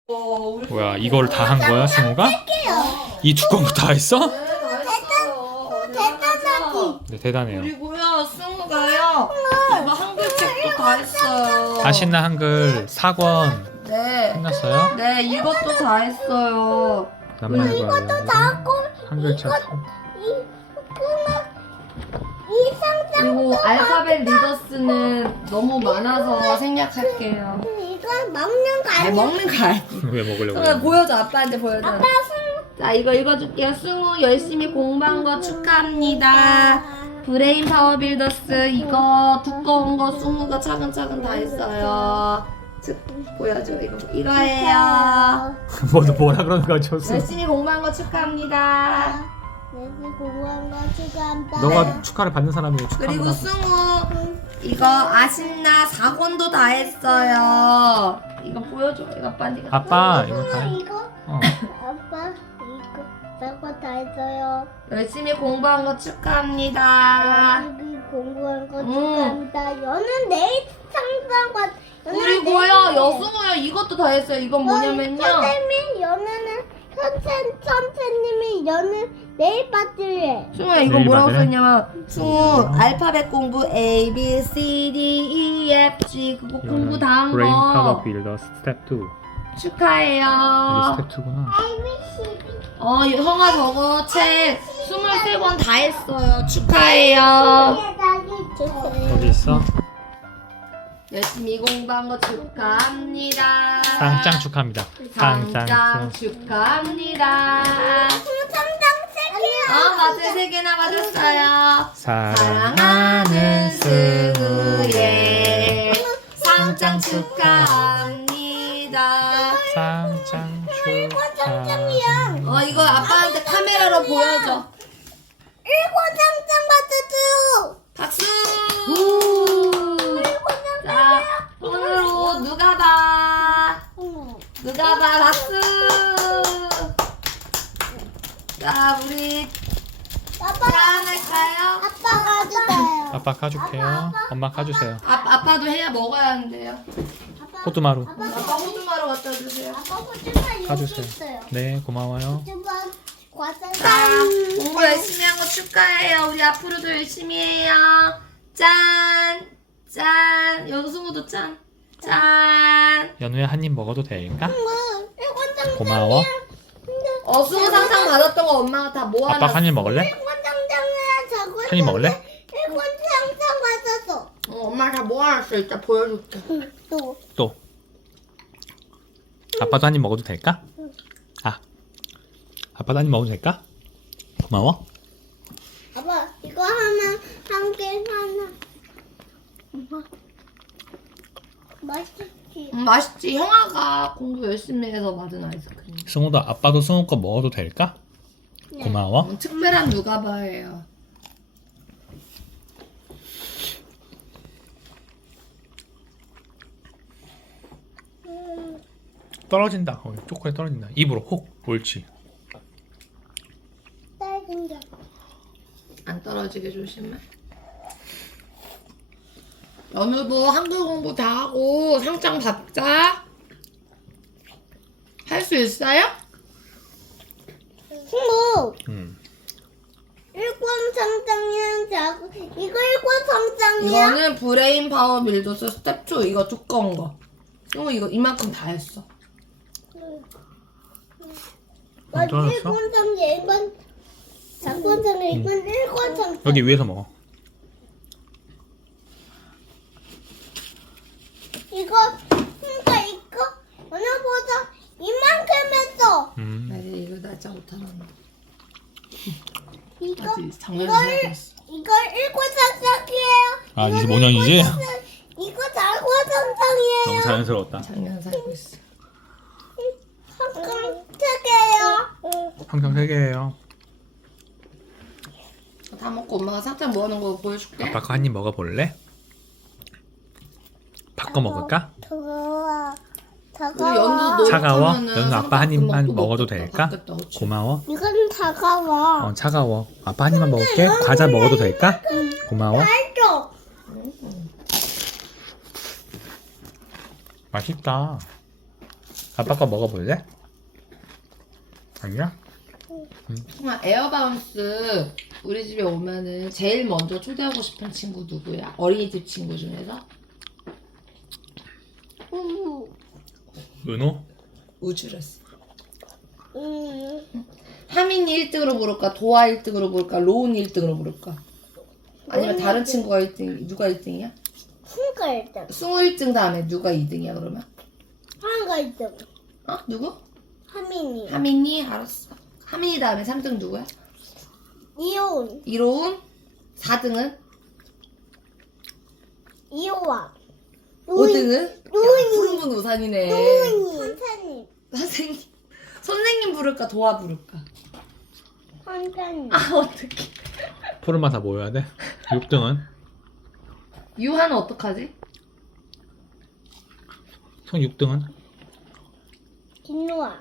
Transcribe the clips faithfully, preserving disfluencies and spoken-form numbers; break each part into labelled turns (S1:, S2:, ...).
S1: 뭐야, 이걸 다 한 거야, 승우가? 이 두꺼운 거 다 했어?
S2: 네, 다 했어요.
S3: 대단하지?
S1: 네, 대단해요.
S2: 그리고요, 승우가요, 이거 한글책도 다 했어요.
S1: 다 신나 한글 사 권
S2: 네.
S1: 끝났어요?
S2: 네, 이것도 다 했어요.
S1: 낱말
S3: 이것도 다 하고
S1: 한글책.
S3: 이 그만 이 상장
S2: 그리고 알파벳 리더스는 너무 많아서 생략할게요.
S3: 이거 먹는 거
S2: 아니,
S3: 아니야?
S2: 먹는 거 아니야.
S1: 왜 먹으려고
S2: 승우
S1: 그래?
S2: 보여줘, 아빠한테 보여줘.
S3: 아빠 손
S2: 자, 이거 읽어줄게요. 승우 열심히 공부한 거 축하합니다. 브레인 파워 빌더스 이거 두꺼운 거 승우가 차근차근 다 했어요. 즉, 보여줘. 이거 이거예요.
S1: 뭐, 뭐라 그러는 거야, 저 승우?
S2: 열심히 공부한 거 축하합니다.
S3: 내가 공부한 거 축하한다.
S1: 너가 축하를 받는 사람이에요.
S2: 그리고
S1: 축하합니다.
S2: 승우 이거 아쉽나 사 권도 다 했어요. 이거 보여줘. 이거 아빠한테.
S1: 아빠 이거 다 해.
S3: 이거
S1: 어.
S3: 아빠 이거 저거 다 했어요.
S2: 열심히 공부한 거 축하합니다.
S3: 여기 공부한 거
S2: 음.
S3: 축하합니다. 여는 내일 상부한 거. 여는
S2: 그리고요,
S3: 내일.
S2: 여승우요 이것도 다 했어요. 이건 뭐냐면요.
S3: 선생님이 연애는 선생 선생님이 연애 내일 받으래.
S2: 승우야 이거
S1: 내일
S2: 뭐라고
S1: 받으래?
S2: 써있냐면 승우 알파벳 공부 A, B, C, D, E, F, G 그거 공부 다 한
S1: 브레인 파워
S2: 거
S1: 빌더 스텝 투. 이게
S2: 축하해요.
S1: 스텝 투구나.
S2: 어, 형아 저거 책 이십삼 권 다 했어요. 축하해요.
S1: 여기 있어.
S2: 열심히 공부한 거 축하합니다.
S1: 상장 축하합니다. 상장
S2: 상장
S1: 축.
S2: 축하합니다.
S3: 상장 세 개.
S2: 어, 맞아요. 세 개나 받았어요.
S1: 사랑하는 승우의
S2: 상장 축하합니다.
S1: 상장 축하.
S2: 어, 이거 아빠한테 카메라로 보여줘.
S3: 일권 상장 받았어요.
S2: 박수! 자, 오늘로 누가 봐? 누가 봐? 박수! 자, 우리
S3: 아빠
S2: 짠할까요?
S3: 아빠가 주세요.
S1: 아빠 가줄게요. 엄마 가주세요.
S2: 아, 아빠도 해야 먹어야 하는데요.
S1: 호두마루.
S2: 아빠 호두마루 갖다 주세요.
S3: 아빠 호주가 여기
S1: 가주세요.
S3: 있어요.
S1: 네, 고마워요.
S3: 호주가 과자.
S2: 자, 공부 열심히 한 거 축하해요. 우리 앞으로도 열심히 해요. 짠! 짠! 여승우도 짠! 짠!
S1: 연우야 한 입 먹어도 될까?
S3: 일권 상장.
S1: 고마워.
S2: 어, 승우 상상 받았던 거 엄마가 다 모아놨어.
S1: 아빠 한 입 먹을래?
S3: 일권 상장이야 저거.
S1: 한 입 먹을래?
S3: 일권 상장 받았어.
S2: 어, 엄마 다 모아놨어. 이따 보여줄게.
S3: 또.
S1: 또. 아빠도 한 입 먹어도 될까? 아. 아빠도 한 입 먹어도 될까? 고마워.
S3: 아빠 이거 하나 한 개 하나. 엄마. 맛있지.
S2: 음, 맛있지? 형아가 공부 열심히 해서 받은 아이스크림.
S1: 승우도 아빠도 승우 거 먹어도 될까? 고마워.
S2: 음, 특별한 누가 봐예요.
S1: 떨어진다. 어, 초콜릿 떨어진다. 입으로 혹. 옳지.
S3: 딸긴데.
S2: 안 떨어지게 조심해. 연우도 한글 공부 다 하고 상장 받자. 할 수 있어요?
S3: 친구.
S1: 음.
S3: 일권 상장이랑 자고 이거 일권 상장이야?
S2: 이거는 브레인 파워 밀도스 스텝 이 이거 두꺼운 거. 어, 이거 이만큼 다 했어.
S3: 나
S1: 떨어졌어?
S3: 일권 상장 일권 작권 상장 이건 일권 상장.
S1: 여기 위에서 먹어.
S3: 이거 그러니까 이거 오늘보다 이만큼 했어.
S1: 음.
S2: 나 이거 날짜 못하는데.
S3: 이거
S2: 아직 작년에 살고
S3: 이걸
S2: 있어.
S3: 이걸 일권 상장이에요.
S1: 아,
S3: 이건
S1: 이십오 년이지?
S3: 일권 상장, 이거 작권 상장이에요.
S1: 너무 자연스러웠다.
S2: 작년 살고 있어.
S3: 상장 세 개예요.
S1: 항상 세 개예요.
S2: 다 먹고 엄마가 상장 모아놓은 거 보여줄게.
S1: 아빠 거 한 입 먹어볼래? 바꿔 먹을까?
S3: 더워.
S2: 그리고 연두 너
S1: 차가워?
S2: 못하면은
S1: 연우 아빠 한
S2: 상장
S1: 입만
S2: 또
S1: 먹어도
S2: 먹겠다.
S1: 될까?
S2: 받겠다, 그치?
S1: 고마워.
S3: 이건 차가워.
S1: 어, 차가워. 아빠 한 입만 먹을게. 과자 먹어도 될까? 고마워.
S3: 알죠?
S1: 맛있다. 아빠 거 먹어볼래? 아니야?
S2: 정말 에어바운스 우리 집에 오면은 제일 먼저 초대하고 싶은 친구 누구야? 어린이집 친구 중에서?
S3: 음,
S1: 은호?
S2: 우주랬어.
S3: 음,
S2: 하민이 일 등으로 부를까? 도아 일 등으로 부를까? 로운이 일 등으로 부를까? 아니면 다른 친구가 일 등, 누가 일 등이야?
S3: 한가 일등,
S2: 승우 일 등 다음에 누가 이 등이야 그러면?
S3: 한가 일등,
S2: 어? 누구?
S3: 하민이,
S2: 하민이? 알았어. 하민이 다음에 삼 등 누구야?
S3: 이호은,
S2: 이로운? 사 등은?
S3: 이호아,
S2: 오 등은?
S3: 로운이,
S2: 푸른 분 우산이네.
S3: 로운이, 선생님,
S2: 선생님. 선생님 부를까? 도아 부를까?
S3: 선생님,
S2: 아 어떡해.
S1: 푸르마 다 모여야 돼? 육 등은?
S2: 유한은 어떡하지?
S1: 총 육 등은?
S3: 진우아,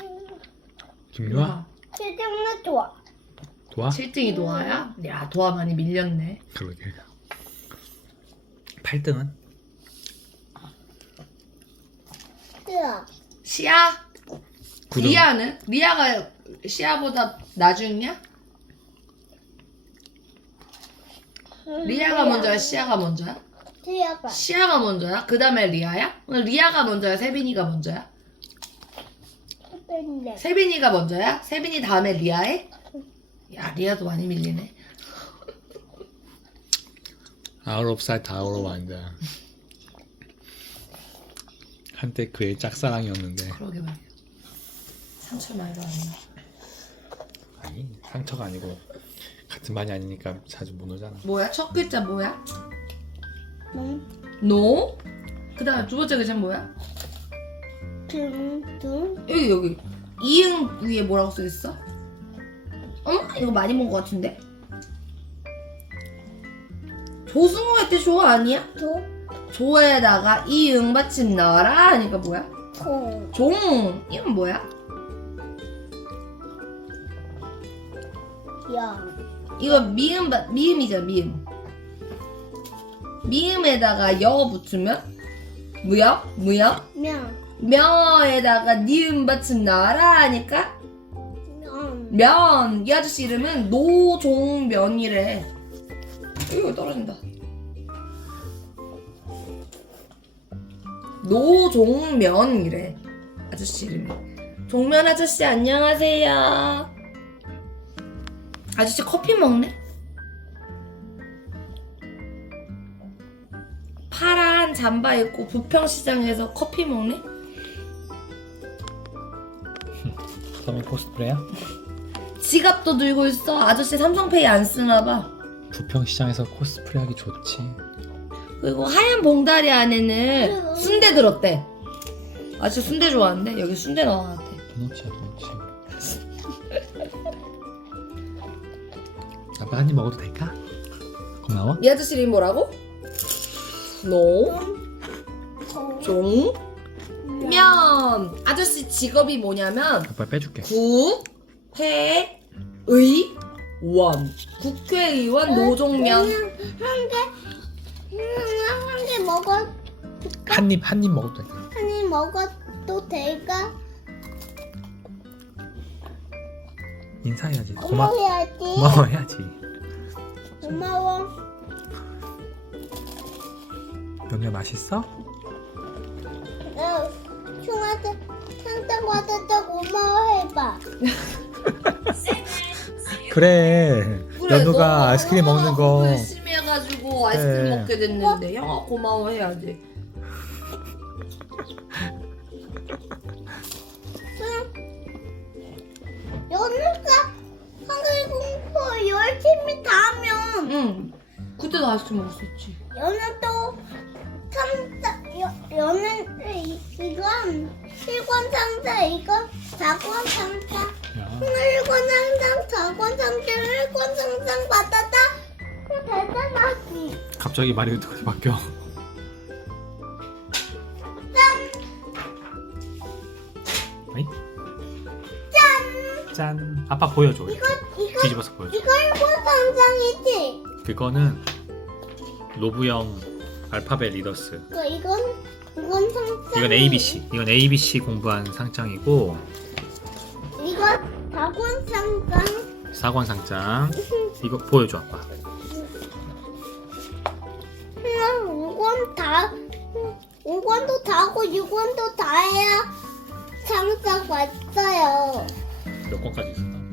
S1: 김유아?
S3: 칠등은 좋아,
S1: 도아?
S2: 칠 등이 도아야? 야 도아 많이 밀렸네.
S1: 그러게. 팔 등은?
S3: 쓰아,
S2: 시아?
S1: 구 등.
S2: 리아는? 리아가 시아보다 나중이야? 리아가 먼저야? 시아가 먼저야?
S3: 쓰아가,
S2: 시아가 먼저야? 그 다음에 리아야? 오늘 리아가 먼저야? 세빈이가 먼저야?
S3: 밴드,
S2: 세빈이가 먼저야? 세빈이 다음에 리아해? 야 리아도 많이 밀리네.
S1: 아홉 살 다 올라왔는데 한때 그의 짝사랑이었는데
S2: 그러게 말이야. 상처 많이 받았나.
S1: 아니 상처가 아니고 같은 반이 아니니까 자주 못 오잖아.
S2: 뭐야? 첫 글자 뭐야?
S3: 음,
S2: 노? 그 다음에 두 번째 글자 뭐야?
S3: 등, 등,
S2: 여기 여기 이응 위에 뭐라고 써있어? 어머? 이거 많이 본 것 같은데? 조승우가 때 조 아니야?
S3: 조,
S2: 조에다가 이응 받침 넣어라 하니까 뭐야?
S3: 콩,
S2: 종 이건 뭐야?
S3: 양,
S2: 이거 미음 받 미음이잖아 미음. 미음에다가 여 붙으면 무역 무역
S3: 명,
S2: 명어에다가 니음 받침 넣어라 하니까
S3: 명,
S2: 면. 이 아저씨 이름은 노종면이래. 이거 떨어진다. 노종면이래. 아저씨 이름이. 종면 아저씨 안녕하세요. 아저씨 커피 먹네? 파란 잠바 입고 부평시장에서 커피 먹네?
S1: 서민 코스프레야?
S2: 지갑도 들고 있어. 아저씨 삼성페이 안 쓰나봐.
S1: 부평시장에서 코스프레 하기 좋지.
S2: 그리고 하얀 봉다리 안에는 순대 들었대. 아저씨 순대 좋아하는데? 여기 순대 넣어놨대.
S1: 도넛이야 도넛이. 아빠 한 입 먹어도 될까? 고마워.
S2: 이 아저씨 이름 뭐라고? 노,
S3: 콩,
S2: 종, 면. 아저씨 직업이 뭐냐면
S1: 아빠 빼줄게.
S2: 국회의원. 국회의원 노종면.
S3: 한 개, 한 개 먹어,
S1: 한 입 한 입 먹어도 돼.
S3: 한 입 먹어도 될까?
S1: 인사해야지. 고마
S3: 고마워야지.
S1: 고마워해야지.
S3: 고마워.
S1: 연우야 맛있어?
S3: 나 총한테 상장 받았다 고마워해봐.
S1: 그래.
S2: 그래,
S1: 연우가
S2: 너
S1: 아이스크림
S2: 형아가
S1: 먹는 거.
S2: 공부 열심히 해가지고 아이스크림
S1: 네.
S2: 먹게 됐는데 형아 고마워해야지.
S3: 연우가 한글 공부 열심히 다 하면
S2: 응. 그때도 아이스크림 먹었었지.
S3: 연우도 상자 여- 연우 이- 이건 일 권 상자 이건 사 권 상자
S1: 야,
S3: 일 권 상자 사 권 상자 일 권 상자 받았다. 대단하지.
S1: 갑자기 말이 어떻게 바뀌어? 어이? 짠! 짠! 아빠 보여줘. 이렇게.
S3: 이거
S1: 뒤집어서 보여줘.
S3: 이거 일 권 상장이지.
S1: 그거는 로브형 알파벳 리더스.
S3: 그 이건 이건 상장.
S1: 이건 에이비씨. 이건 에이비씨 공부한 상장이고
S3: 이거 다군 상장.
S1: 사관 상장. 이거 보여줘 아빠.
S3: 음, 이건 다, 이건도 다고 이건도 다 해야 상장 왔어요.
S1: 몇 권까지 있어?